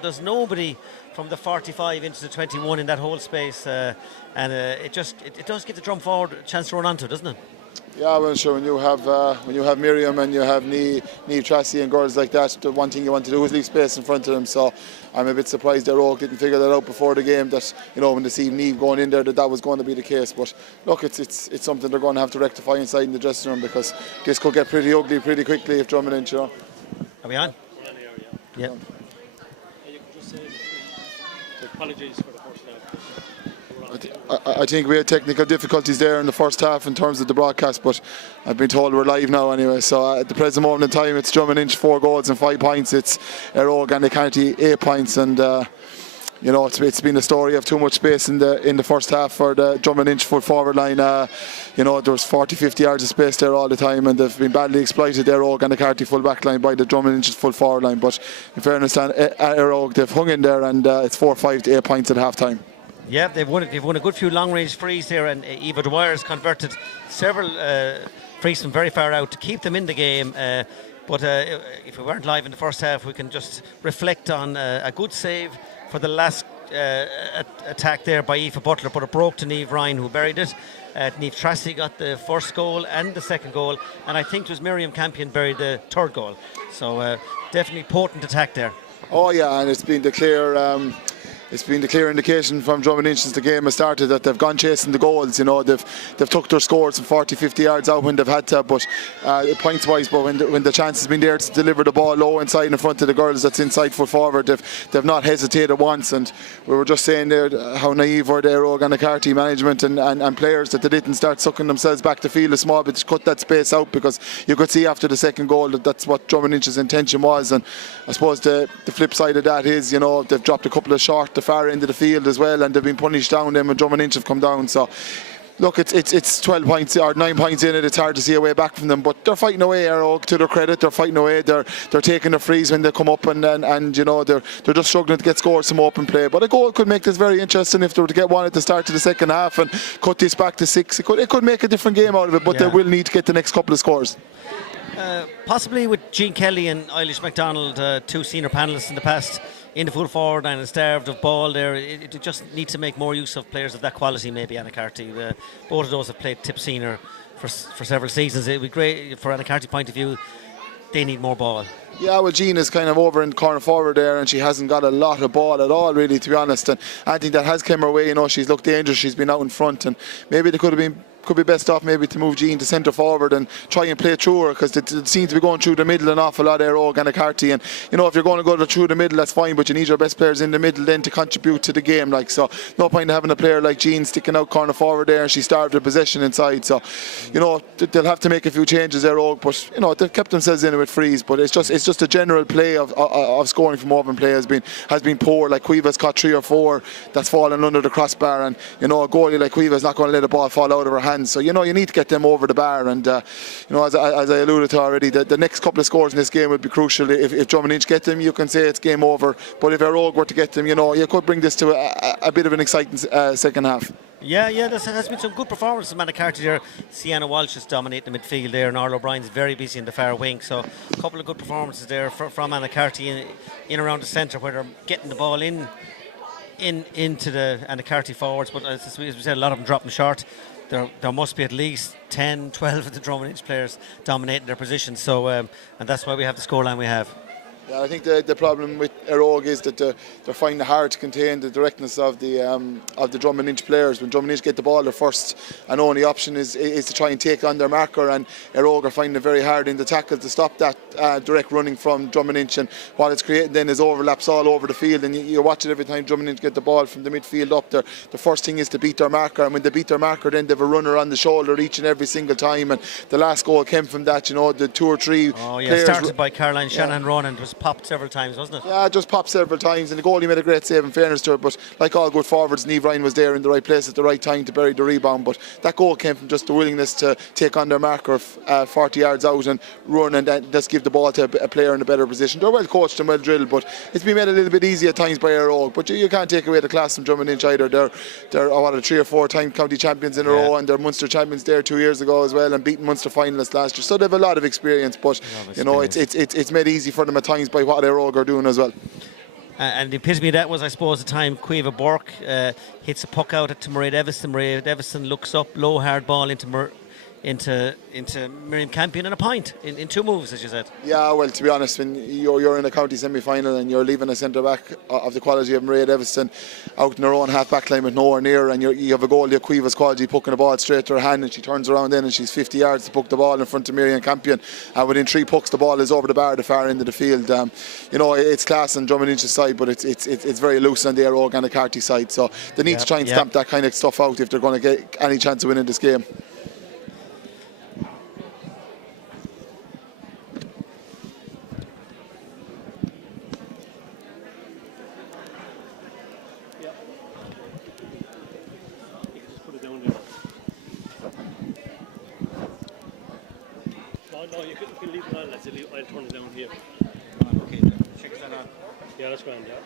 There's nobody from the 45 into the 21 in that whole space, and it does give the drum forward a chance to run onto, doesn't it? Yeah, well, sure. When you have Miriam and you have Niamh Tracy and girls like that, the one thing you want to do is leave space in front of them. So I'm a bit surprised that Rogue didn't figure that out before the game. That when they see Niamh going in there, that was going to be the case. But look, it's something they're going to have to rectify inside in the dressing room, because this could get pretty ugly pretty quickly if Drummond Inch. Are we on? Yeah. You could just say apologies for the first half. I think we had technical difficulties there in the first half in terms of the broadcast, but I've been told we're live now anyway. So at the present moment in time, it's Drummond Inch 4 goals and 5 points. It's Rogue and Carty 8 points, and it's been a story of too much space in the first half for the Drummond Inch full forward line. There was 40-50 yards of space there all the time, and they've been badly exploited there, Rogue and the Carty full back line, by the Drummond Inch full forward line. But in fairness to Rogue, they've hung in there, and it's 4-5 to 8 points at half time. Yeah, they've won a good few long-range frees there, and Eva Dwyer has converted several frees from very far out to keep them in the game. But if we weren't live in the first half, we can just reflect on a good save for the last attack there by Aoife Butler, but it broke to Niamh Ryan, who buried it. Niamh Tracy got the first goal and the second goal, and I think it was Miriam Campion buried the third goal. So definitely potent attack there. Oh yeah, and it's been the clear indication from Drummond Inch since the game has started that they've gone chasing the goals. They've took their scores from 40-50 yards out when they've had to, but points wise, but when the chance has been there to deliver the ball low inside in front of the girls that's inside foot forward, they've not hesitated once. And we were just saying there how naive were the Rogue and the Carty management and players that they didn't start sucking themselves back to field a small bit to cut that space out, because you could see after the second goal that's what Drummond Inch's intention was. And I suppose the flip side of that is they've dropped a couple of short the far end of the field as well, and they've been punished down them, and Drummond Inch have come down. So look, it's 12 points or 9 points in it. It's hard to see a way back from them, but they're fighting away. To their credit, they're fighting away. They're taking the frees when they come up, and they're just struggling to get scores from open play. But a goal could make this very interesting if they were to get one at the start of the second half and cut this back to 6. It could make a different game out of it, but they will need to get the next couple of scores. Possibly with Jean Kelly and Eilish MacDonald, two senior panellists in the past, in the full forward and starved of ball there. It just needs to make more use of players of that quality, maybe. Anna Carty, both of those have played tip senior for several seasons. It would be great for Anna Carty point of view. They need more ball. Yeah, well, Jean is kind of over in corner forward there, and she hasn't got a lot of ball at all, really, to be honest. And I think that has come her way. She's looked dangerous. She's been out in front, and maybe they could be best off maybe to move Jean to centre forward and try and play through her, because they seem to be going through the middle an awful lot there, Rogue and a Carty. And if you're going to go through the middle, that's fine, but you need your best players in the middle then to contribute to the game. So no point in having a player like Jean sticking out corner forward there, and she starved the possession inside. So they'll have to make a few changes there, Rogue, but they've kept themselves in it with frees. But it's just a general play of scoring from open play has been poor. Like Cueva's caught 3 or 4 that's fallen under the crossbar, and a goalie like Cueva's not going to let a ball fall out of her hands. So you need to get them over the bar, and as I alluded to already, the next couple of scores in this game would be crucial. If Drummond Inch get them, you can say it's game over, but if a Rogue were to get them, you could bring this to a bit of an exciting second half. Yeah, there has been some good performances from Anna Carty there. Sienna Walsh is dominating the midfield there, and Arlo O'Brien's very busy in the far wing. So a couple of good performances there from Anna Carty in around the centre, where they're getting the ball into the Anna Carty forwards. But as we said, a lot of them dropping short. There must be at least 10, 12 of the Drummond Inch players dominating their positions. So and that's why we have the scoreline we have. Yeah, I think the problem with Rogue is that they're finding it hard to contain the directness of the Drummond Inch players. When Drummond Inch get the ball, their first and only option is to try and take on their marker, and Rogue are finding it very hard in the tackle to stop that direct running from Drummond Inch. And what it's creating then is overlaps all over the field, and you watch it every time Drummond Inch get the ball from the midfield up there. The first thing is to beat their marker, and when they beat their marker, then they have a runner on the shoulder each and every single time. And the last goal came from that. The 2 or 3 players started by Caroline Shanahan Ronan, and was popped several times, wasn't it? Yeah, just popped several times, and the goalie made a great save in fairness to her. But like all good forwards, Niamh Ryan was there in the right place at the right time to bury the rebound. But that goal came from just the willingness to take on their marker 40 yards out and run, and then just give the ball to a player in a better position. They're well coached and well drilled, but it's been made a little bit easy at times by Rogue. But you can't take away the class from Drummond Inch either. They're 3 or 4 time county champions in a row, and they're Munster champions there 2 years ago as well, and beating Munster finalists last year. So they have a lot of experience, but it's made easy for them at times by what Rogue are doing as well. And the epitome of that was, I suppose, the time Cueva Burke hits a puck out to Mairead Evison. Mairead Evison looks up, low hard ball into Miriam Campion and a point in 2 moves, as you said. Yeah, well, to be honest, when you're in a county semi-final and you're leaving a centre-back of the quality of Mairead Evison out in her own half-back line with nowhere near, and you have a goalie of Cueva's quality pucking the ball straight to her hand, and she turns around then and she's 50 yards to puck the ball in front of Miriam Campion, and within 3 pucks the ball is over the bar at the far end of the field. It's class on Drummond Lynch's side, but it's very loose on the Aerogan and Carty side, so they need to try and stamp that kind of stuff out if they're going to get any chance of winning this game. No, you can leave it on. I'll turn it down here. Okay, check that on. Yeah, that's grand, yeah.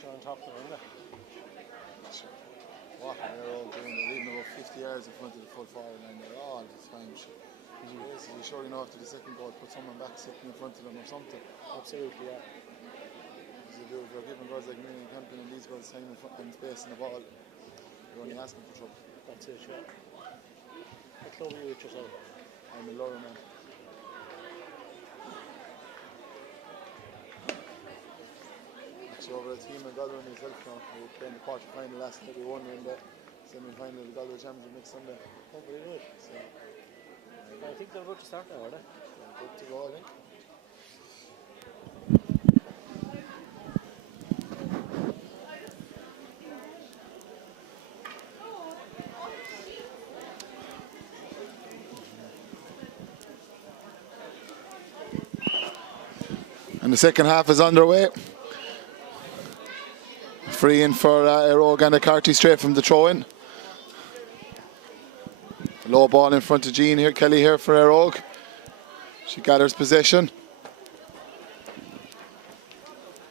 On top of the Walking there all doing, they're leaving about 50 yards in front of the full forward line there all the time. Basically, sure enough, after the second goal, put someone back sitting in front of them or something. Absolutely, yeah. If you're giving guys like Miriam Campion and these guys time and space in the ball, you're only asking for trouble. That's it, yeah. What club are you with yourself? I'm a Laura man. Over a team in Galway myself now. We were playing the quarter final last night, we won in the semi-final of the Galway Championship next Sunday. Hopefully they will. So, I think they're about to start now, are they? good to go, I think. And the second half is underway. Free in for Eroge and Carty straight from the throw-in. Low ball in front of Jean here, Kelly here for Eroge. She gathers possession.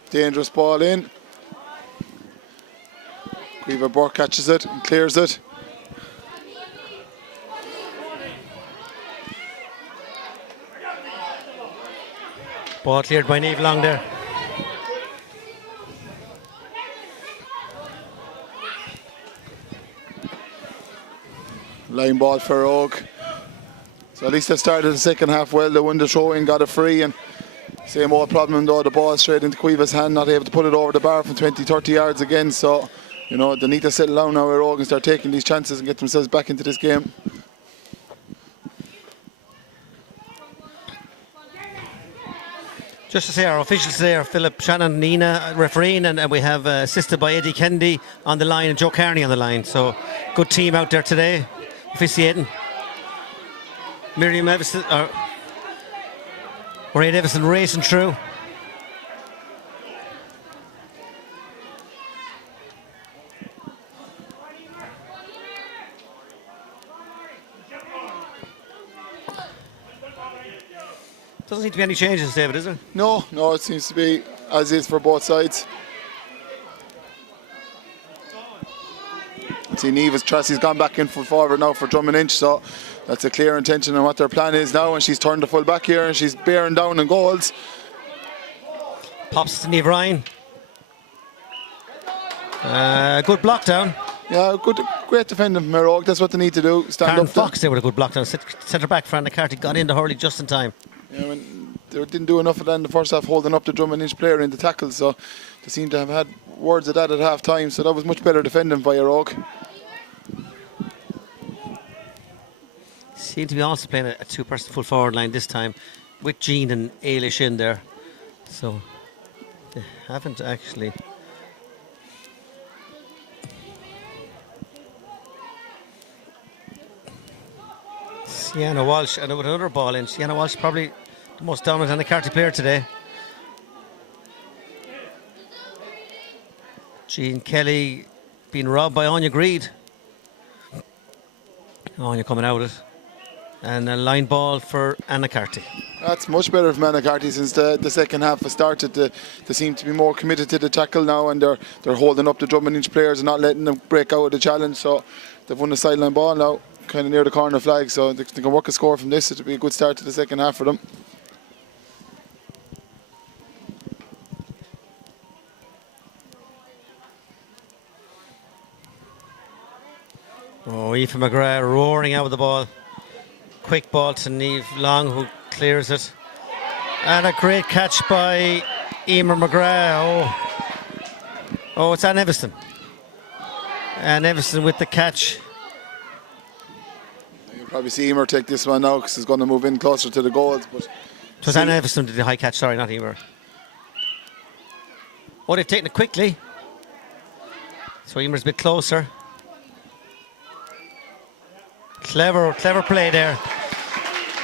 Dangerous ball in. Quiva Burke catches it and clears it. Ball cleared by Niamh Long there. Line ball for Eroge. So at least they started the second half well. They won the throw-in, got it free, and same old problem though, the ball straight into Quiva's hand, not able to put it over the bar from 20-30 yards again. So, you know, they need to settle down now, Eroge, and start taking these chances and get themselves back into this game. Just to say, our officials today are Philip Shannon, Nina refereeing, and we have assisted by Eddie Kennedy on the line and Joe Carney on the line. So, good team out there today, officiating. Miriam Evison, Maureen Evison racing through. Doesn't seem to be any changes, David, is there? No, it seems to be as is for both sides. See, Neva's Tracy's gone back in full forward now for Drummond Inch, so that's a clear intention on what their plan is now, and she's turned the full back here and she's bearing down in goals. Pops to Niamh Ryan. Good block down. Yeah, great defending from Eroge. That's what they need to do. Stand Karen up. Fox there with a good block down. Centre back Fran McCarthy got into Hurley just in time. Yeah, they didn't do enough of that in the first half, holding up the Drummond Inch player in the tackle, so they seem to have had words of that at half time, so that was much better defending by Eroge. Seem to be also playing a two-person full forward line this time with Jean and Ailish in there. So they haven't actually. Sienna Walsh, and with another ball in. Sienna Walsh probably the most dominant and McCarthy player today. Jean Kelly being robbed by Anya Greed. Anya coming out of it. And a line ball for Anna Carty. That's much better from Anna Carty since the second half has started. They seem to be more committed to the tackle now, and they're holding up the Drummond Inch players and not letting them break out of the challenge. So they've won the sideline ball now, kind of near the corner flag. So they can work a score from this. It'll be a good start to the second half for them. Oh, Aoife McGrath roaring out with the ball. Quick ball to Niamh Long, who clears it. And a great catch by Emer McGrath. Oh, it's Anne Everson. Anne Everson with the catch. You'll probably see Emer take this one now because he's going to move in closer to the goals. But it was Anne Everson did the high catch, sorry, not Emer. Oh, they've taken it quickly. So Emer's a bit closer. Clever play there.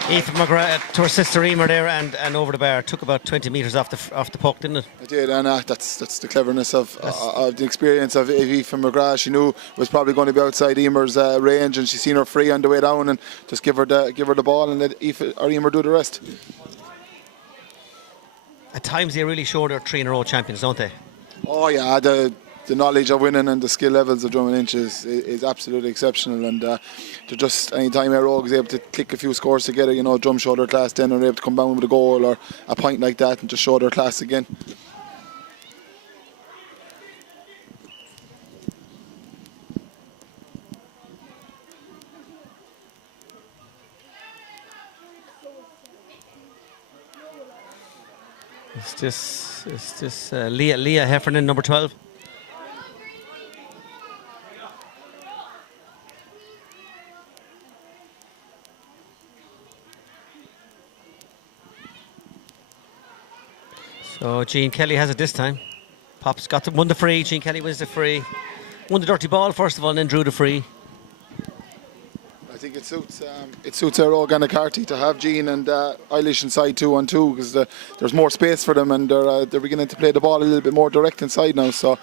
Aoife McGrath to her sister Emer there and over the bar. Took about 20 metres off the puck, didn't it? It did, and that's the cleverness of the experience of Aoife McGrath. She knew it was probably going to be outside Emer's range, and she seen her free on the way down, and just give her the ball and let Aoife or Emer do the rest. At times they really show they're 3 in a row champions, don't they? Oh yeah, the knowledge of winning and the skill levels of Drummond Inch is absolutely exceptional, and to just anytime Eroge is able to click a few scores together, you know, Drum show their class, then they're able to come down with a goal or a point like that and just show their class again. Is this Leah Heffernan, number 12? So Gene Kelly has it this time. Pop's won the free. Gene Kelly wins the free. Won the dirty ball first of all, and then drew the free. I think it suits Eire and McCarthy to have Jean and Eilish inside 2-on-2 because there's more space for them, and they're beginning to play the ball a little bit more direct inside now. So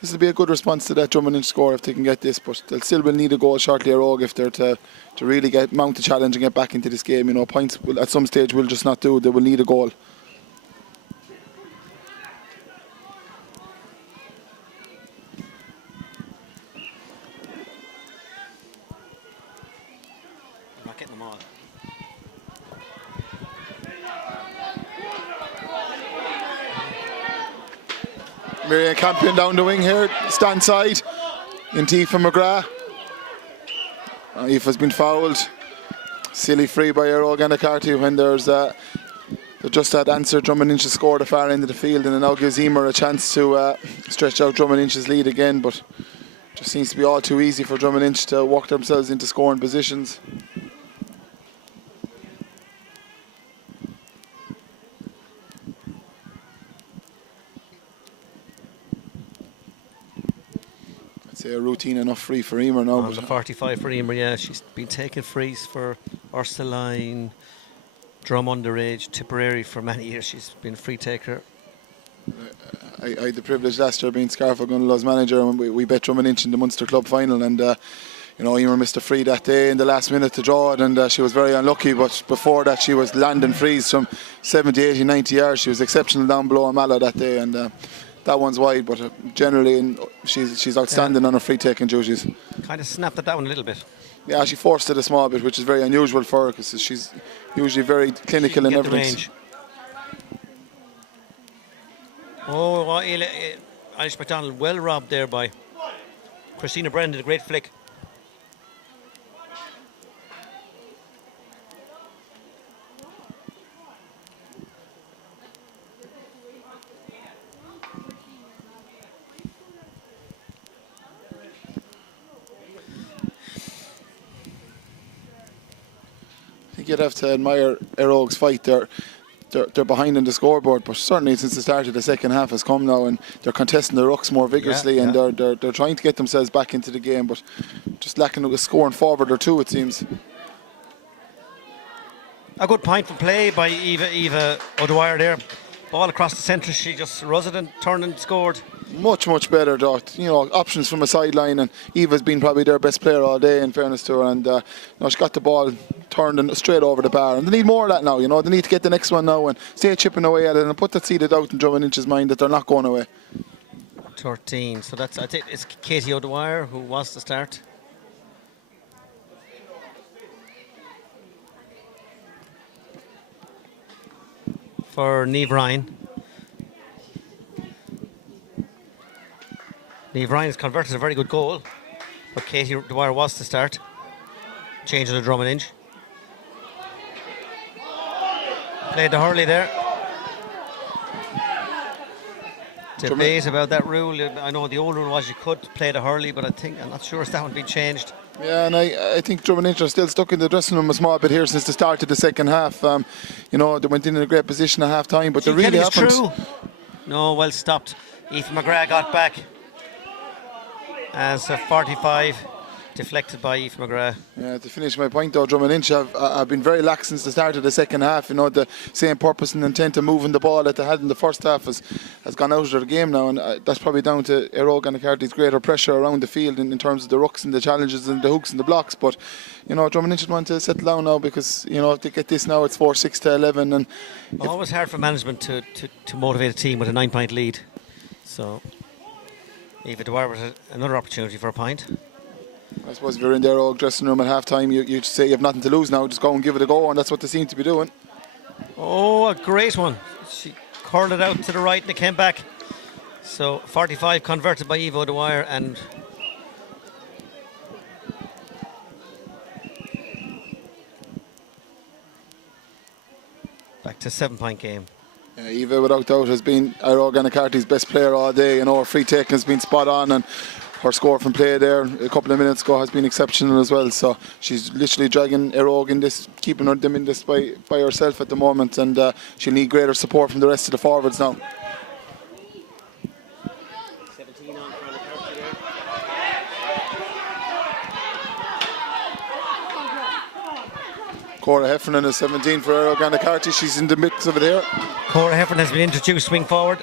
this will be a good response to that Drummond Inch score if they can get this, but they'll still will need a goal shortly Eire if they're to really mount the challenge and get back into this game. You know, points will, at some stage will just not do. They will need a goal. Not getting them all. Miriam Campion down the wing here, stand side into Aoife McGrath. Aoife's been fouled. Silly free by Eire and McCarthy when there's just that answer. Drummond Inch scored the far end of the field, and it now gives Emer a chance to stretch out Drummond Inch's lead again, but just seems to be all too easy for Drummond Inch to work themselves into scoring positions. A routine enough free for Emer now. It was a 45 for Emer, yeah. She's been taking frees for Ursuline, Drum underage, Tipperary for many years. She's been a free taker. I had the privilege last year being Scarf O'Gunlaw's manager, and we bet Drummond Inch in the Munster Club final, and you know, Emer missed a free that day in the last minute to draw it, and she was very unlucky, but before that she was landing frees from 70, 80, 90 yards. She was exceptional down below Amala that day, and that one's wide, but generally she's outstanding on her free taking duties. Kind of snapped at that one a little bit. Yeah, she forced it a small bit, which is very unusual for her because she's usually very clinical in everything. Oh, Eilish McDonald well robbed there by Christina Brendan, a great flick. You'd have to admire Eire's fight. They're behind on the scoreboard, but certainly since the start of the second half has come now, and they're contesting the rucks more vigorously, and they're trying to get themselves back into the game, but just lacking a scoring forward or two, it seems. A good point from play by Eva O'Dwyer there. Ball across the centre, she just rose it and turned and scored. Much better, Dot. You know, options from a sideline, and Eva's been probably their best player all day, in fairness to her, and you know, she got the ball turned and straight over the bar, and they need more of that now. You know, they need to get the next one now and stay chipping away at it and put that seed of doubt in Drummond Inch's mind that they're not going away. 13, so that's, I think it's Katie O'Dwyer who was to start. For Niamh Ryan. Niamh Ryan has converted a very good goal, but Katie O'Dwyer was to start. Change of the Drummond Inch. Played to Hurley there. Debate about that rule. I know the old rule was you could play to Hurley, but I'm not sure if that would be changed. Yeah, and I think Drummond Inch are still stuck in the dressing room a small bit here since the start of the second half. You know, they went in a great position at half time, but they really haven't. True. No, well stopped. Aoife McGrath got back as a 45. Deflected by Aoife McGrath. Yeah, to finish my point though, Drummond Inch have been very lax since the start of the second half. You know, the same purpose and intent of moving the ball that they had in the first half has gone out of their game now, and that's probably down to Eire and McCarthy's greater pressure around the field in terms of the rucks and the challenges and the hooks and the blocks. But you know, Drummond Inch want to settle down now because you know if they get this now, it's 4-6 to 11, and always hard for management to motivate a team with a 9-point lead. So Eva Dwyer was another opportunity for a point. I suppose if you're in their old dressing room at half time, you say you have nothing to lose now, just go and give it a go, and that's what they seem to be doing. Oh, a great one. She curled it out to the right and it came back. So 45 converted by Eva O'Dwyer, and back to 7-point game. Yeah, Eva, without doubt, has been Eire McCarthy's best player all day. You know, her free taking has been spot on, and her score from play there a couple of minutes ago has been exceptional as well. So she's literally dragging Erogue in this, keeping them in this by herself at the moment, and she'll need greater support from the rest of the forwards now. 17 on for McCarthy there. Cora Heffernan is 17 for Erogue and McCarthy. She's in the mix of it here. Cora Heffernan has been introduced, swing forward.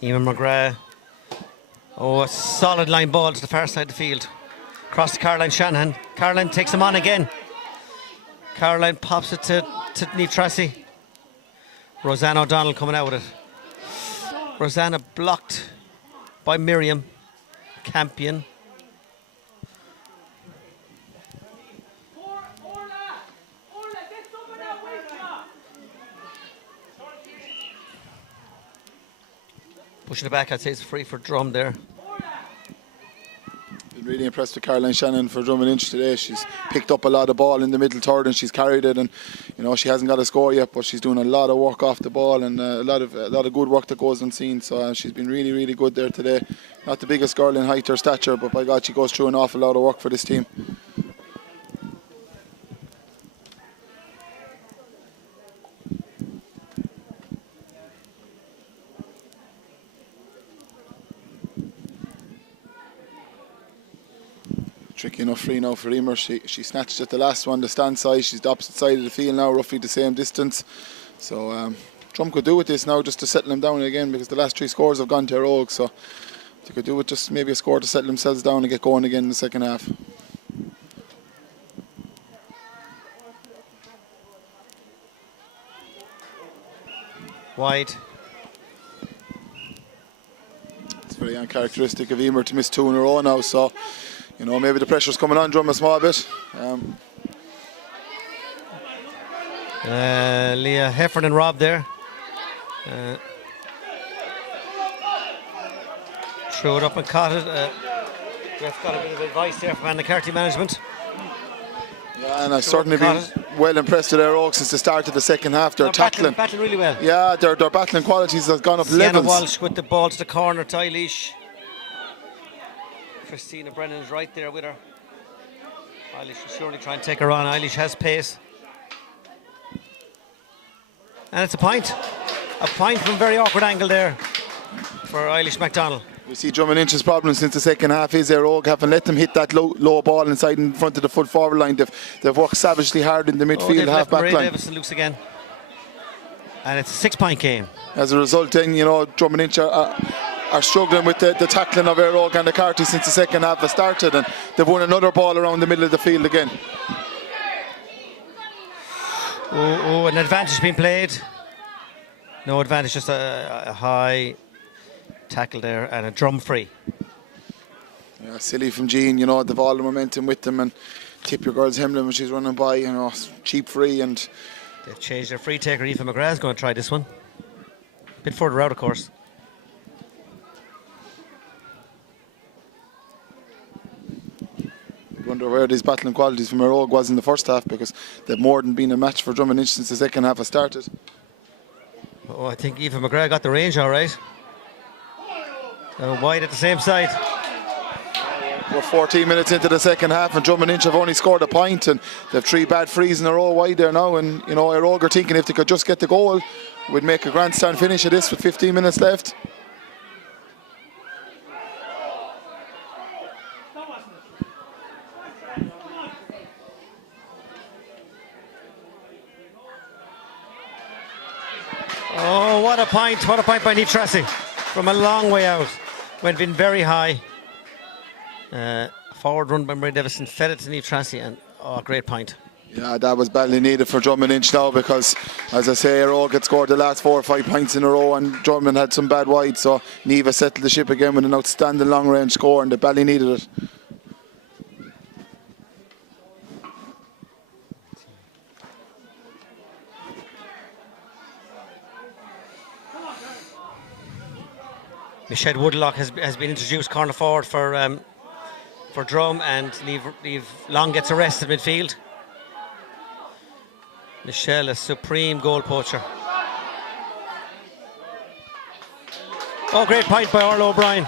Eamon McGrath. Oh, a solid line ball to the far side of the field. Across to Caroline Shanahan. Caroline takes him on again. Caroline pops it to Niamh Tracy. Rosanna O'Donnell coming out with it. Rosanna blocked by Miriam Campion. Pushing it back, I'd say it's free for Drum there. Been really impressed with Caroline Shannon for Drum and Inch today. She's picked up a lot of ball in the middle third and she's carried it, and you know she hasn't got a score yet, but she's doing a lot of work off the ball and a lot of good work that goes unseen. So she's been really, really good there today. Not the biggest girl in height or stature, but by God, she goes through an awful lot of work for this team. Tricky enough free now for Emer. She snatched at the last one, the stand side. She's the opposite side of the field now, roughly the same distance. So Drum could do with this now just to settle them down again, because the last 3 scores have gone to Rogue. So they could do with just maybe a score to settle themselves down and get going again in the second half. Wide. It's very uncharacteristic of Emer to miss 2 in a row now. So you know, maybe the pressure's coming on Drum a small bit. Leah Heffernan robbed there. Threw it up and caught it. Ref got a bit of advice there from McCarthy management. Yeah, and I've certainly been well impressed with their Oaks since the start of the second half. They're tackling. Battling really well. Yeah, their battling qualities have gone up Sienna levels. Walsh with the ball to the corner to Eilish. Christina Brennan's right there with her. Eilish will surely try and take her on. Eilish has pace. And it's a point. A point from a very awkward angle there for Eilish MacDonald. We see Drum and Inch's problem since the second half is their Rogue haven't let them hit that low ball inside in front of the full forward line. They've worked savagely hard in the midfield half-back line. Davison loose again. And it's a 6-point game. As a result, then, you know, Drum and Inch are struggling with the tackling of Erogue and McCarthy since the second half has started, and they've won another ball around the middle of the field again. An advantage being played. No advantage, just a high tackle there and a Drum free. Yeah, silly from Jean, you know, they've all the momentum with them, and tip your girl's Hemlin when she's running by, you know, cheap free. And they've changed their free taker. Aoife McGrath's going to try this one. A bit further out, of course. Wonder where these battling qualities from Erogue was in the first half, because they've more than been a match for Drum and Inch since the second half has started. Oh, I think Aoife McGrath got the range all right. Wide at the same side. We're 14 minutes into the second half and Drum and Inch have only scored a point, and they've 3 bad frees in a row wide there now, and you know, Erogue are thinking if they could just get the goal, we'd make a grandstand finish of this with 15 minutes left. Oh, what a point by Niamh Tracy from a long way out. Went in very high. Forward run by Marie Davison, fed it to Niamh Tracy, and great point. Yeah, that was badly needed for Drum and Inch now, because as I say, Erogue had scored the last 4 or 5 points in a row and Drummond had some bad wide, so Niamh settled the ship again with an outstanding long range score, and they badly needed it. Michelle Woodlock has been introduced corner forward for for Drum, and leave Long gets arrested midfield. Michelle, a supreme goal poacher. Oh, great point by Orla O'Brien.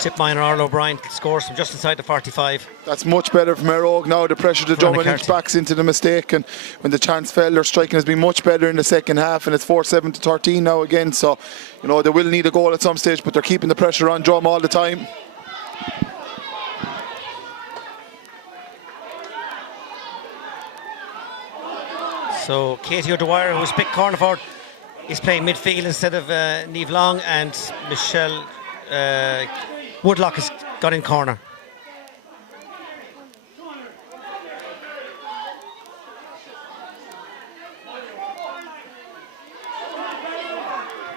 Tip minor Orla O'Brien scores from just inside the 45. That's much better from Erogue now. The pressure to Drummond Inch backs into the mistake, and when the chance fell, their striking has been much better in the second half, and it's 4-7 to 13 now again. So, you know, they will need a goal at some stage, but they're keeping the pressure on Drum all the time. So Katie O'Dwyer, who's picked corner forward, is playing midfield instead of Niamh Long, and Michelle Woodlock has got in corner.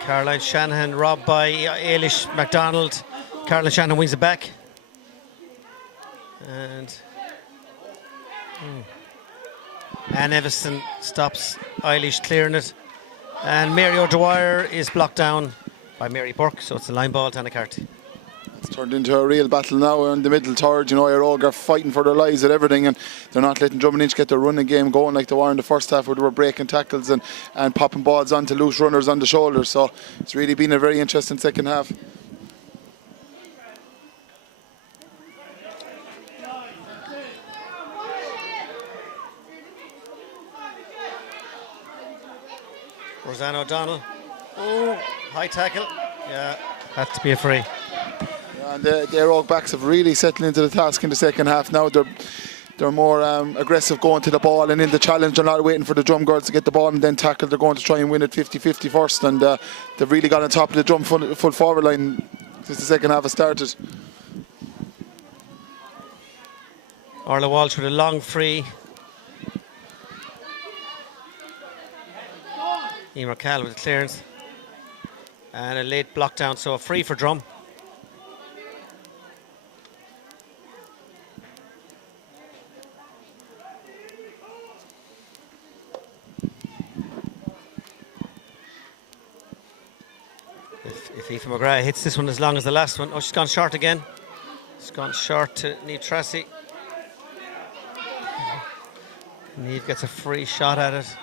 Caroline Shanahan robbed by Ailish MacDonald. Caroline Shanahan wins it back. And Anne Everson stops Eilish clearing it. And Mary O'Dwyer is blocked down by Mary Burke, so it's a line ball to Anna Carty. It's turned into a real battle now in the middle third. You know, Erogue are fighting for their lives at everything, and they're not letting Drummond Inch get their running game going like they were in the first half, where they were breaking tackles and popping balls onto loose runners on the shoulders. So it's really been a very interesting second half. Rosanna O'Donnell. Oh, high tackle. Yeah, had to be a free. And the Erogue backs have really settled into the task in the second half now. They're more aggressive going to the ball and in the challenge. They're not waiting for the Drum girls to get the ball and then tackle. They're going to try and win it 50-50 first, and they've really got on top of the Drum full forward line since the second half has started. Orla Walsh with a long free. Emer Cal with a clearance. And a late block down, so a free for Drum. If Aoife McGrath hits this one as long as the last one. Oh, she's gone short again. She's gone short to Niamh Tracy. Niamh gets a free shot at it.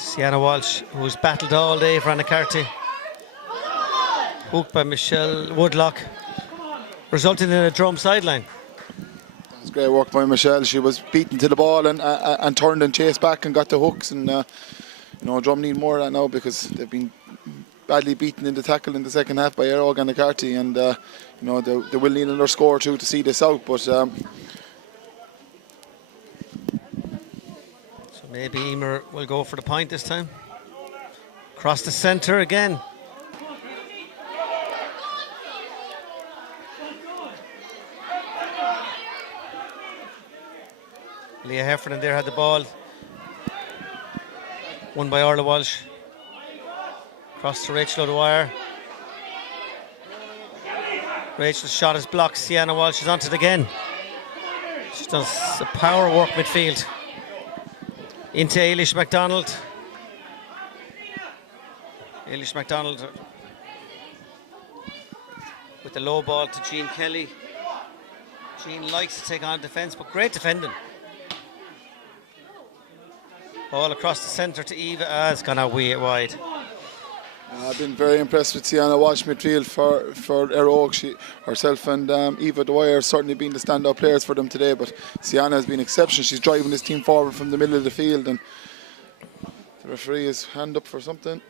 Sienna Walsh, who's battled all day for Anna Carty. Hooked by Michelle Woodlock, resulting in a Drum sideline. It was great work by Michelle. She was beaten to the ball and turned and chased back and got the hooks. And you know, Drum need more of that now, because they've been badly beaten in the tackle in the second half by Erogue and Anna Carty, and you know, they will need another score or two to see this out. But maybe Emer will go for the point this time. Across the centre again. Leah Heffernan there had the ball. Won by Orla Walsh. Across to Rachel O'Dwyer. Rachel's shot is blocked. Sienna Walsh is onto it again. She does a power work midfield. Into Ailish MacDonald. Ailish MacDonald with the low ball to Jean Kelly. Jean likes to take on defence, but great defending. Ball across the centre to Eva. It's gone out wide. I've been very impressed with Sienna Walsh midfield for Erogue. She herself and Eva Dwyer have certainly been the standout players for them today, but Sienna has been exceptional. She's driving this team forward from the middle of the field, and the referee is hand up for something.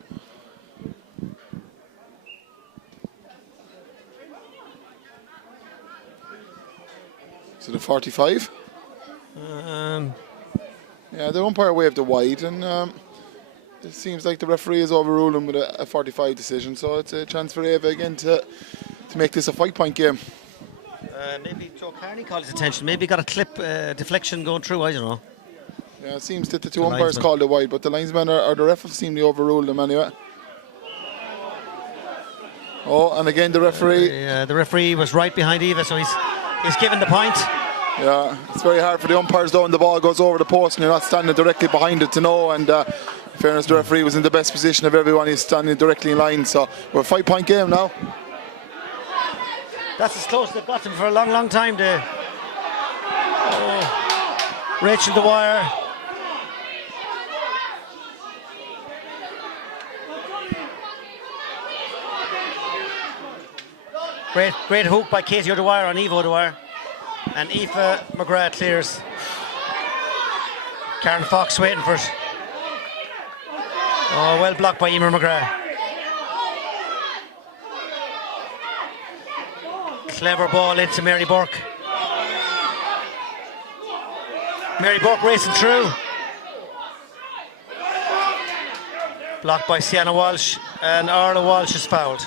Is it a 45? Yeah, the umpire waved the wide, and it seems like the referee is overruling with a 45 decision, so it's a chance for Ava again to make this a 5-point game. Maybe Joe Carney called his attention. Maybe got a clip deflection going through, I don't know. Yeah, it seems that the two umpires called it wide, but the linesman or the ref seem to overrule them anyway. Oh, and again the referee. Yeah, the referee was right behind Eva, so he's given the point. Yeah, it's very hard for the umpires though, and the ball goes over the post and you're not standing directly behind it to know, and fairness, the referee was in the best position of everyone. He's standing directly in line. So we're a 5-point game now. That's as close as they've got them for a long, long time. Rachel Dwyer. Great hook by Katie O'Dwyer on Eva O'Dwyer. And Aoife McGrath clears. Karen Fox waiting for it. Oh, well blocked by Emer McGrath. Clever ball into Mary Burke. Mary Burke racing through. Blocked by Sienna Walsh, and Arla Walsh is fouled.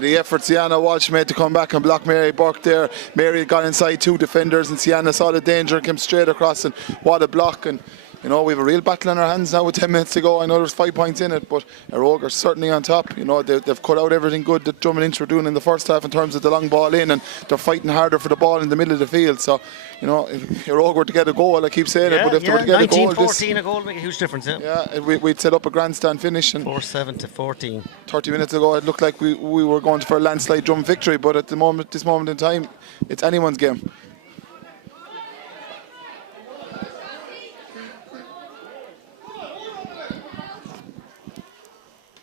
The effort Sienna Walsh made to come back and block Mary Burke there. Mary got inside 2 defenders and Sienna saw the danger and came straight across, and what a block. And you know, we have a real battle on our hands now with 10 minutes to go. I know there's 5 points in it, but Rovers certainly on top. You know, they've cut out everything good that Drummond Inch were doing in the first half in terms of the long ball in, and they're fighting harder for the ball in the middle of the field. So, you know, if Rovers were to get a goal, I keep saying it, but if they were to get a goal, 19-14 a goal make a huge difference. Yeah, we'd set up a grandstand finish. And 4-7 to 14. 30 minutes ago, it looked like we were going for a landslide Drum victory, but at this moment in time, it's anyone's game.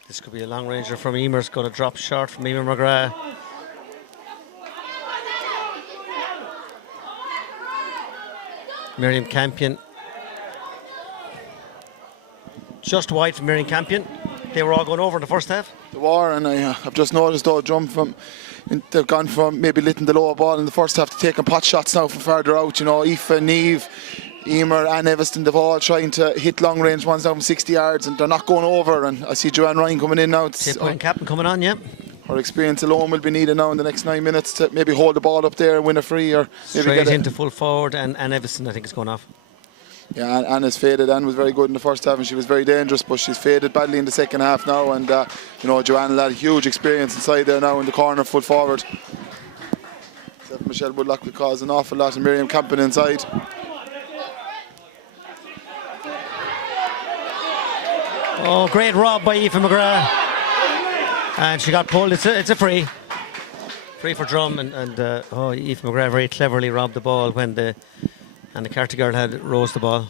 This could be a long ranger from Emer. It's going to drop short from Emer McGrath. Miriam Campion. Just wide from Miriam Campion. They were all going over in the first half. They were, and I've just noticed though, they've gone from maybe letting the lower ball in the first half to taking pot shots now from farther out. You know, Aoife, Niamh, Emer and Everston, they've all trying to hit long range ones down from 60 yards, and they're not going over. And I see Joanne Ryan coming in now. Tipperary captain coming on, yeah. Her experience alone will be needed now in the next 9 minutes to maybe hold the ball up there and win a free, or maybe straight into full forward. And Everston, I think, is going off. Yeah, Anna's faded. Anne was very good in the first half and she was very dangerous, but she's faded badly in the second half now. And you know, Joanne had huge experience inside there now in the corner, full forward. Except Michelle Woodlock will cause an awful lot, and Miriam Campion inside. Oh, great rob by Aoife McGrath. And she got pulled. It's a free. Free for Drum. And Aoife McGrath very cleverly robbed the ball when the Carty girl had rose the ball.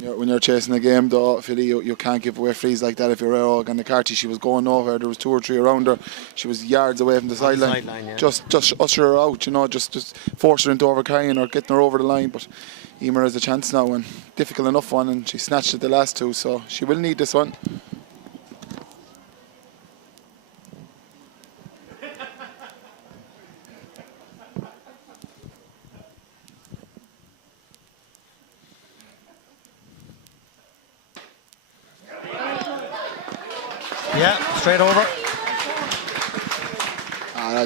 When you're chasing a game though, Philly, you can't give away frees like that if you're Erog. And the Carty, she was going nowhere. There was 2 or 3 around her. She was yards away from the sideline. Yeah. Just usher her out, you know, just force her into overcarrying or getting her over the line. But Emer has a chance now, and difficult enough one, and she snatched it the last 2, so she will need this one. Yeah, straight over.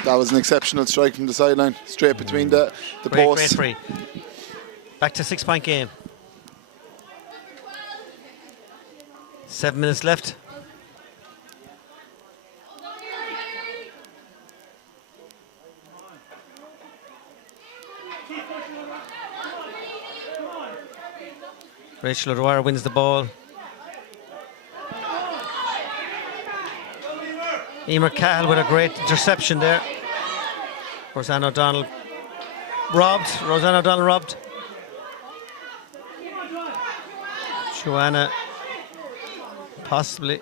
That was an exceptional strike from the sideline, straight between the posts. Great free. Back to 6-point game. 7 minutes left. Rachel O'Dwyer wins the ball. Emer Cahill with a great interception there. Roseanne O'Donnell robbed. Joanna possibly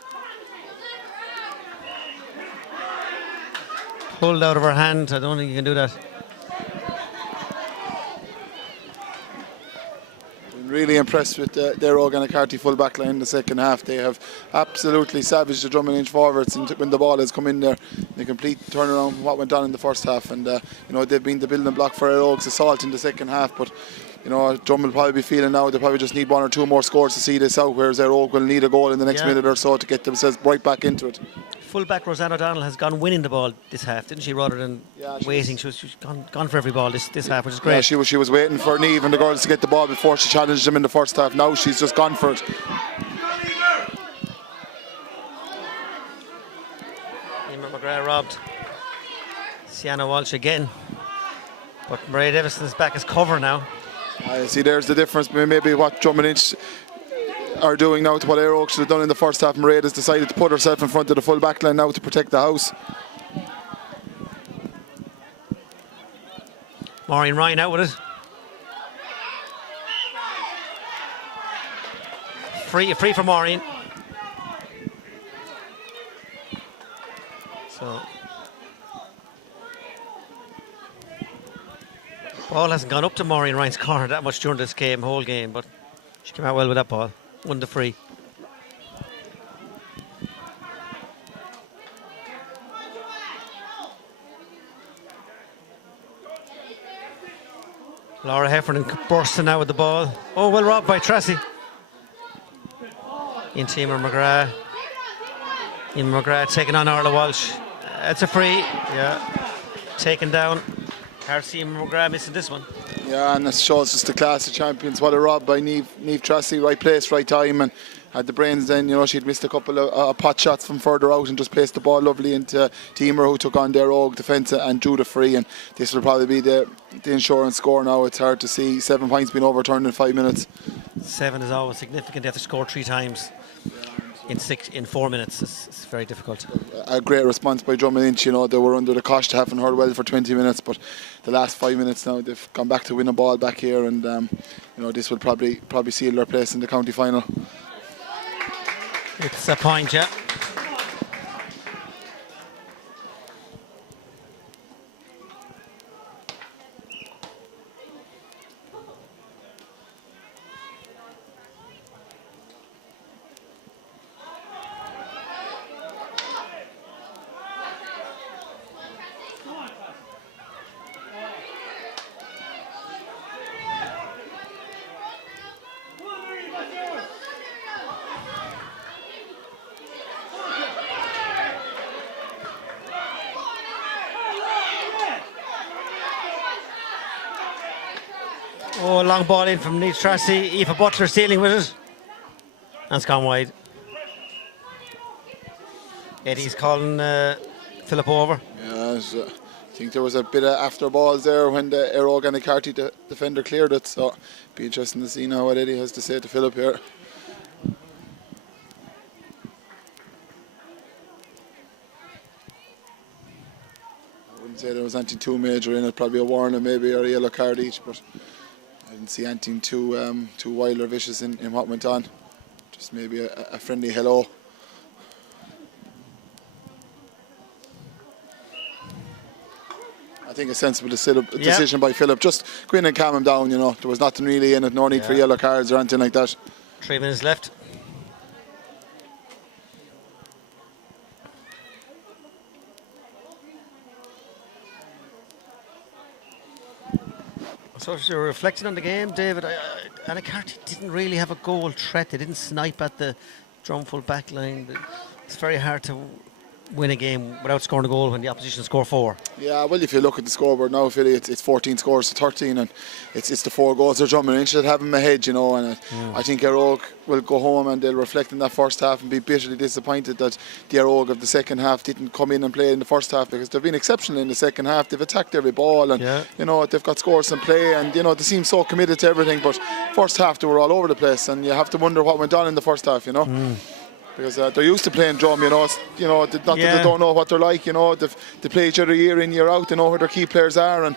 pulled out of her hand. I don't think you can do that. Really impressed with their Carty full back line in the second half. They have absolutely savaged the Drummond Inch forwards, and when the ball has come in there, the complete turnaround from what went on in the first half. And you know, they've been the building block for Oak's assault in the second half. But you know, Drummond will probably be feeling now they probably just need 1 or 2 more scores to see this out, whereas Oak will need a goal in the next minute or so to get themselves right back into it. Fullback Roseanne O'Donnell has gone winning the ball this half, didn't she? Rather than waiting, she was gone for every ball this half, which is great. Yeah, she was waiting for Niamh and the girls to get the ball before she challenged them in the first half. Now she's just gone for it. Emer McGrath robbed. Sienna Walsh again, but Mairead Everston is back as cover now. See, there's the difference. Maybe what Drummond Inch are doing now to what Air Oak should have done in the first half. Mairead has decided to put herself in front of the full back line now to protect the house. Maureen Ryan out with it. Free for Maureen. So ball hasn't gone up to Maureen Ryan's corner that much during this whole game, but she came out well with that ball. Won the free. Laura Heffernan bursting out with the ball. Oh, well robbed by Tracy. Into Emer McGrath. Emer McGrath taking on Arla Walsh. That's a free. Yeah. Taken down. Hard to see Emer McGrath missing this one. Yeah, and it shows just the class of champions. What a rob by Niamh Tracy. Right place, right time, and had the brains then. You know, she'd missed a couple of pot shots from further out and just placed the ball lovely into Emer, who took on their Oak defence and drew the free. And this will probably be the insurance score now. It's hard to see 7 points being overturned in 5 minutes. 7 is always significant. They have to score 3 times in 4 minutes. It's very difficult. A great response by Drummond Inch. You know, they were under the cosh to having heard well for 20 minutes, but the last 5 minutes now they've gone back to win a ball back here, and you know, this will probably seal their place in the county final. It's a point, yeah. Oh, long ball in from Niamh Tracy. Aoife Butler stealing with it. That's gone wide. Eddie's calling Philip over. Yeah, I think there was a bit of after balls there when the Air Oak and the Carty defender cleared it, so be interesting to see now what Eddie has to say to Philip here. I wouldn't say there was anything too major in it, probably a warning maybe or a yellow card each, but I didn't see anything too wild or vicious in what went on. Just maybe a friendly hello. I think a sensible decision by Philip. Just go in and calm him down, you know. There was nothing really in it, no need for yellow cards or anything like that. 3 minutes left. So if you're reflecting on the game, David, Anacarty didn't really have a goal threat. They didn't snipe at the Drumfull back line. It's very hard to win a game without scoring a goal when the opposition score 4. Yeah, well, if you look at the scoreboard now, Philly, it's 14 scores to 13, and it's the 4 goals they're jumping in that have them ahead, you know. And I think Air Oak will go home and they'll reflect in that first half and be bitterly disappointed that the Air Oak of the second half didn't come in and play in the first half, because they've been exceptional in the second half. They've attacked every ball, and you know, they've got scores in play, and you know, they seem so committed to everything. But first half they were all over the place, and you have to wonder what went on in the first half, you know. Because they're used to playing drum, you know. Not that they don't know what they're like, you know. They play each other year in, year out. They know where their key players are, and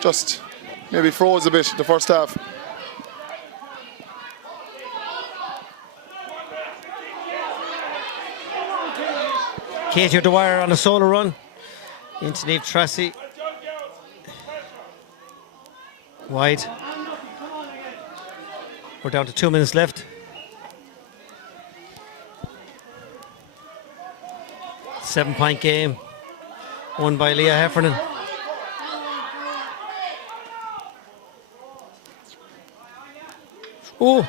just maybe froze a bit the first half. Katie Dwyer on a solo run into Niamh Tracy. Wide. We're down to 2 minutes left. 7-point game, won by Leah Heffernan. Oh,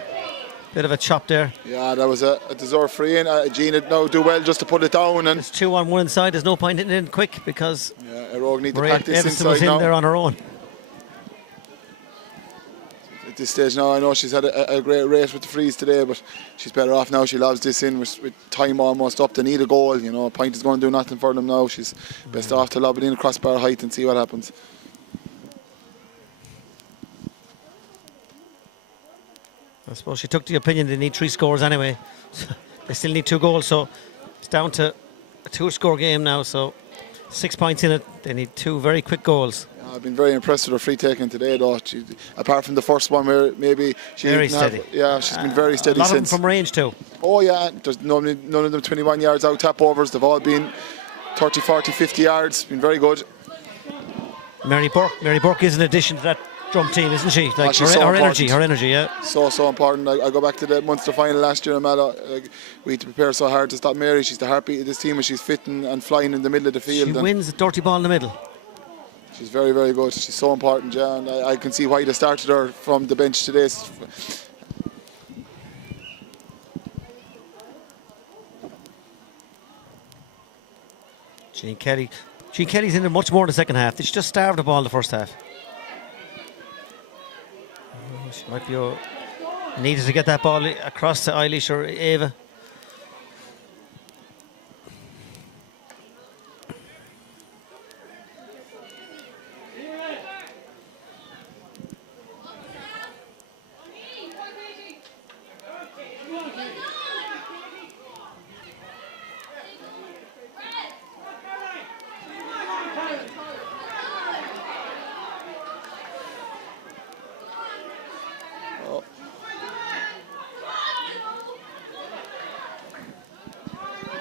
bit of a chop there. Yeah, that was a deserved free in. Jean would now do well just to put it down. And it's 2 on one inside. There's no point in it in quick because Air Oak need to practice Evanston inside was in now. there on her own. At this stage now, I know she's had a great rate with the frees today, but she's better off now. She loves this in with time almost up. They need a goal, you know. A point is going to do nothing for them now. She's best off to lob it in crossbar height and see what happens. I suppose she took the opinion they need 3 scores anyway. They still need 2 goals, so it's down to a 2-score game now. So 6 points in it. They need 2 very quick goals. I've been very impressed with her free taking today, though. Apart from the first one where maybe she very didn't steady. She's been very steady a lot since. Of them from range too. Oh yeah, there's none of them 21 yards out tap overs. They've all been 30, 40, 50 yards. Been very good. Mary Burke is an addition to that drum team, isn't she? Like her energy, yeah. So important. I go back to the Munster final last year, Amala. We had to prepare so hard to stop Mary. She's the heartbeat of this team, and she's fit and flying in the middle of the field. She wins the dirty ball in the middle. She's very, very good. She's so important, yeah. And I can see why they started her from the bench today. Jean Kelly's in there much more in the second half. She just starved the ball in the first half. She might be needed to get that ball across to Eilish or Ava.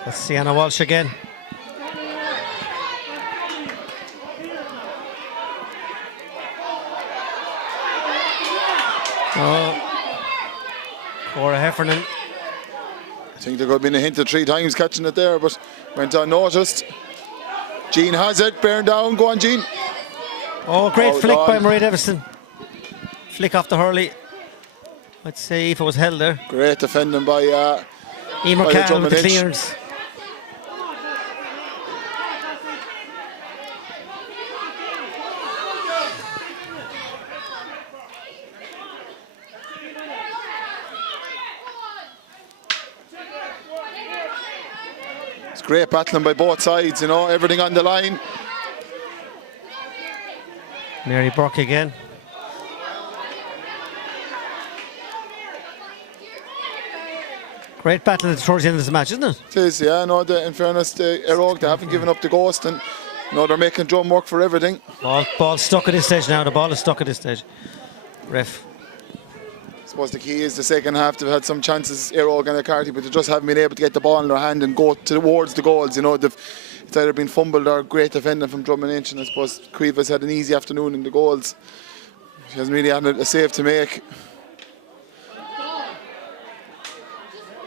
Let's see Anna Walsh again. Cora Heffernan. I think there could have been a hint of 3 times catching it there, but went unnoticed. Jean has it, bearing down. Go on, Jean. Oh, great flick by Marie Davison. Flick off the hurley. I'd say if it was held there. Great defending by Emer Cahill with the clearance. It's great battling by both sides, you know, everything on the line. Mary Burke again. Great battle towards the end of the match, isn't it? It is, yeah. No, in fairness to Erogue, they haven't given up the ghost, and they're making drum work for everything. Ball stuck at this stage now. The ball is stuck at this stage. Ref. I suppose the key is the second half. They've had some chances, Erogue and McCarthy, but they just haven't been able to get the ball in their hand and go towards the goals. You know, it's either been fumbled or great defending from Drummond Inch, and I suppose Cueva's had an easy afternoon in the goals. She hasn't really had a save to make.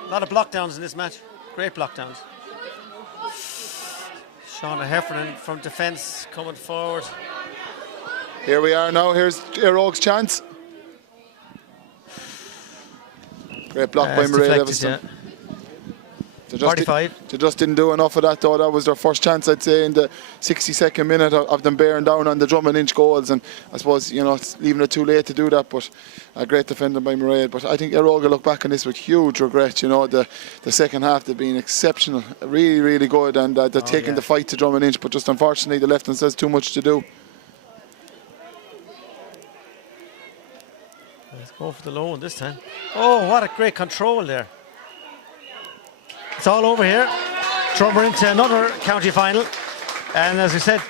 A lot of block downs in this match. Great block downs. Shauna Heffernan from defence coming forward. Here we are now. Here's Erogue's chance. Great block by Maria Davison. Yeah. 45. They just didn't do enough of that, though. That was their first chance, I'd say, in the 62nd minute of them bearing down on the Drummond Inch goals. And I suppose, you know, it's leaving it too late to do that, but a great defending by Mairead. But I think Erogue will look back on this with huge regret. You know, the second half, they've been exceptional, really, really good, and they're taking the fight to Drummond Inch, but just unfortunately, the left hand says too much to do. Let's go for the low one this time. Oh, what a great control there. It's all over here. Drummond into another county final. And as I said,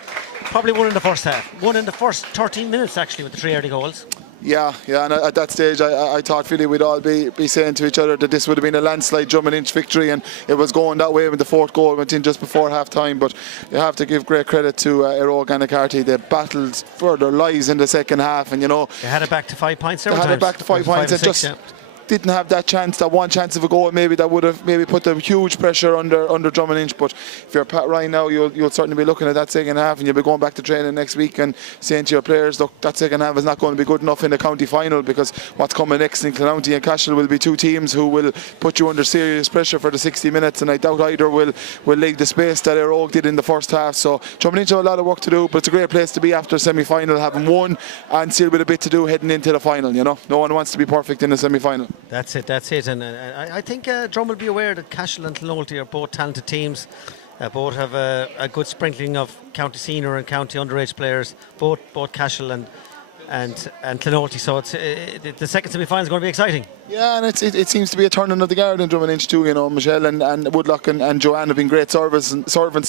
probably won in the first half. Won in the first 13 minutes, actually, with the 3 early goals. Yeah, and at that stage, I thought really we'd all be saying to each other that this would have been a landslide Drummond Inch victory, and it was going that way when the 4th goal went in just before half-time. But you have to give great credit to Erogue and McCarthy. They battled for their lives in the second half, and, you know... They had it back to 5 points They had it back to 5 points. And just didn't have that chance, that one chance of a goal, maybe that would have maybe put the huge pressure under Drummond Inch. But if you're Pat Ryan now, you'll certainly be looking at that second half, and you'll be going back to training next week and saying to your players, look, that second half is not going to be good enough in the county final, because what's coming next in Clowney and Cashel will be 2 teams who will put you under serious pressure for the 60 minutes, and I doubt either will leave the space that Erogue did in the first half. So Drummond Inch have a lot of work to do, but it's a great place to be after a semi-final, having won and still with a bit to do heading into the final. You know, no one wants to be perfect in the semi-final. That's it. And I think Drum will be aware that Cashel and Clonolty are both talented teams. Both have a good sprinkling of county senior and county underage players. Both Cashel and and Clonoulty. So it's the second semi-final is going to be exciting. Yeah, and it seems to be a turning of the guard in Drummond Inch too. You know, Michelle and Woodlock and Joanne have been great servants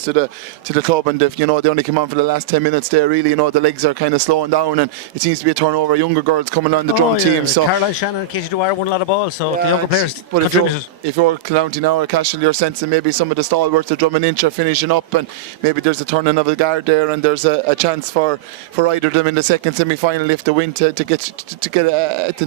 to the club, and if, you know, they only came on for the last 10 minutes there. Really, you know, the legs are kind of slowing down, and it seems to be a turnover of younger girls coming on the drum team. So Caroline Shannon and Katie Dwyer won a lot of balls, so the younger players but contributed. if you're Clonoulty now or Cashel, you're sensing maybe some of the stalwarts of Drummond Inch are finishing up, and maybe there's a turning of the guard there, and there's a chance for either of them in the second semi-final if they win to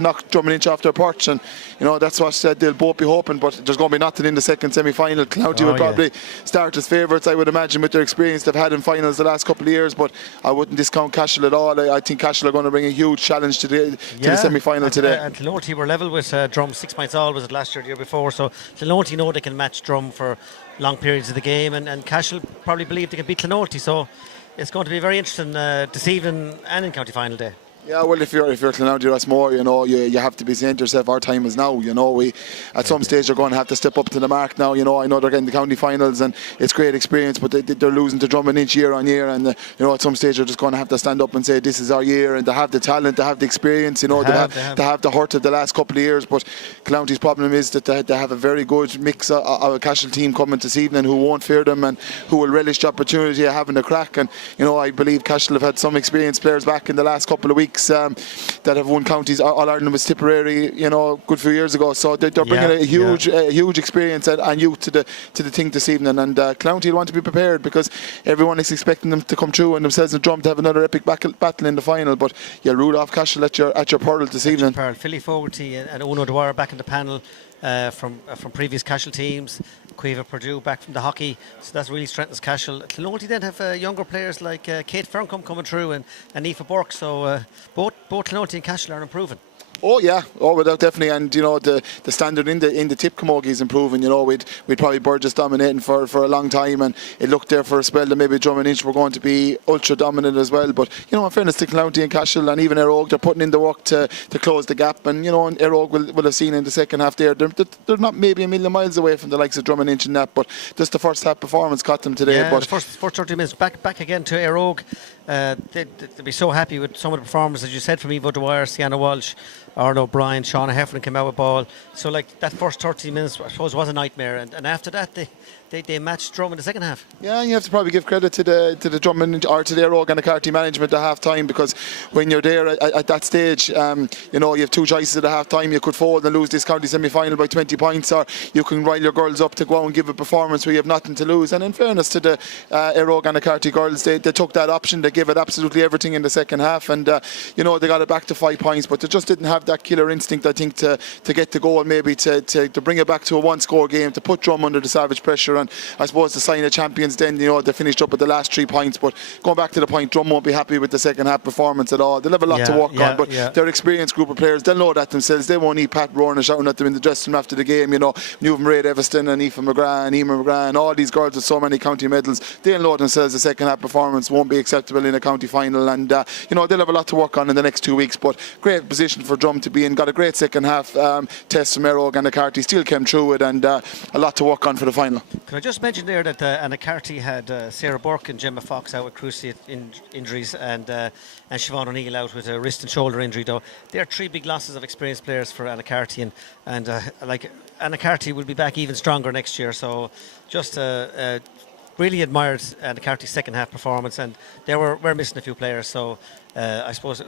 knock Drummond Inch off their perch. And you know, that's what they'll both be hoping, but there's going to be nothing in the second semi-final. Clonoulty will probably start as favourites, I would imagine, with their experience they've had in finals the last couple of years, but I wouldn't discount Cashel at all. I think Cashel are going to bring a huge challenge to the semi-final today. And Clonoulty were level with Drum, 6 points all was it last year, the year before, so Clonoulty know they can match Drum for long periods of the game, and Cashel probably believe they can beat Clonoulty, so it's going to be very interesting this evening and in county final day. Yeah, well, if you're Clonoulty Rossmore, you know, you have to be saying to yourself, our time is now. You know, we at some stage are going to have to step up to the mark now. You know, I know they're getting the county finals and it's great experience, but they're losing to Drummond Inch year on year, and you know, at some stage they're just going to have to stand up and say this is our year, and they have the talent, they have the experience. You know, they have the hurt of the last couple of years. But Clonoulty's problem is that they have a very good mix of a Cashel team coming this evening who won't fear them and who will relish the opportunity of having a crack. And you know, I believe Cashel have had some experienced players back in the last couple of weeks that have won counties. All Ireland was Tipperary, you know, a good few years ago. So they're bringing a huge experience and youth to the thing this evening. And Clonoulty will want to be prepared because everyone is expecting them to come through and themselves and Drum to have another epic battle in the final. But you'll rule off Cashel at your pearl this evening. Philly Fogarty and Uno Dwyer back in the panel from previous Cashel teams. Cueva Purdue back from the hockey, so that really strengthens Cashel. Clonoulty then have younger players like Kate Ferncombe coming through and Aoife Burke, so both Clonoulty and Cashel are improving. Oh yeah, without definitely, and you know, the standard in the tip camogie is improving. You know, we'd probably Burgess dominating for a long time, and it looked there for a spell that maybe Drummond Inch were going to be ultra dominant as well. But you know, in fairness to Clonoulty and Cashel and even Éire Óg, they're putting in the work to close the gap. And you know, and Éire Óg will have seen in the second half there, they're not maybe a million miles away from the likes of Drummond Inch and that, but just the first half performance caught them today. Yeah, but the first 30 minutes back again to Éire Óg. They'd be so happy with some of the performances, as you said, from Eva Dwyer, Sienna Walsh, Arno O'Brien, Shauna Heffernan came out with ball. So like that first 30 minutes, I suppose, was a nightmare, and after that they matched Drum in the second half. Yeah, and you have to probably give credit to the Drummond or to the Éire Óg and the Carty management at half time, because when you're there at that stage, you know, you have two choices at the half time. You could fold and lose this county semi-final by 20 points, or you can rile your girls up to go out and give a performance where you have nothing to lose. And in fairness to the Éire Óg and the Carty girls, they took that option. They gave it absolutely everything in the second half, and you know, they got it back to 5 points, but they just didn't have that killer instinct, I think, to get the goal, maybe to bring it back to a one-score game, to put Drum under the savage pressure. And I suppose the sign of champions then, you know, they finished up with the last 3 points. But going back to the point, Drum won't be happy with the second half performance at all. They'll have a lot to work on, but they're an experienced group of players. They'll know that themselves. They won't need Pat roaring and shouting at them in the dressing room after the game. You know, Newt Mairead Everston and Aoife McGrath and Emer McGrath and all these girls with so many county medals, they'll know themselves the second half performance won't be acceptable in a county final. And you know, they'll have a lot to work on in the next 2 weeks. But great position for Drum to be in. Got a great second half test from Éire Óg, and Carty still came through it, and a lot to work on for the final. Can I just mention there that Anna Carty had Sarah Burke and Gemma Fox out with cruciate injuries, and Siobhan O'Neill out with a wrist and shoulder injury. Though they are 3 big losses of experienced players for Anna Carty, and like Anna Carty will be back even stronger next year. So just really admired Anna Carty's second half performance, and they were missing a few players. So I suppose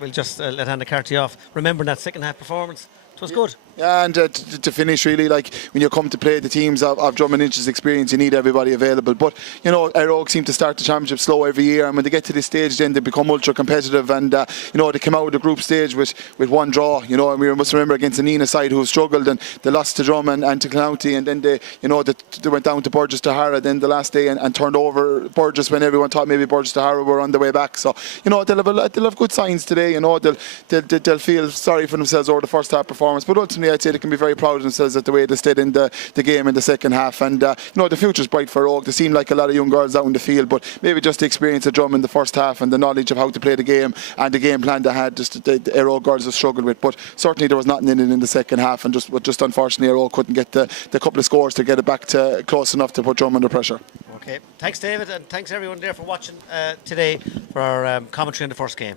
we'll just let Anna Carty off, remembering that second half performance. It was good. Yeah, and to finish, really, like when you come to play the teams of Drummond Inch's experience, you need everybody available. But you know, Éire Óg seem to start the championship slow every year, and when they get to this stage, then they become ultra competitive. And you know, they came out of the group stage with one draw. You know, and we must remember against the Nina side who struggled, and they lost to Drum and to Clonoulty, and then they went down to Burgess Tahara then the last day and turned over Burgess when everyone thought maybe Burgess Tahara were on the way back. So you know, they'll have good signs today. You know, they'll feel sorry for themselves over the first half performance, but ultimately I'd say they can be very proud of themselves at the way they stayed in the game in the second half. And you know, the future's bright for Óg. They seem like a lot of young girls out in the field, but maybe just the experience of Drum in the first half and the knowledge of how to play the game and the game plan they had, just the Éire Óg girls have struggled with. But certainly there was nothing in it in the second half, and just unfortunately Éire Óg couldn't get the couple of scores to get it back to close enough to put Drum under pressure. Okay, thanks David, and thanks everyone there for watching today for our commentary on the first game.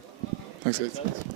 Thanks, guys.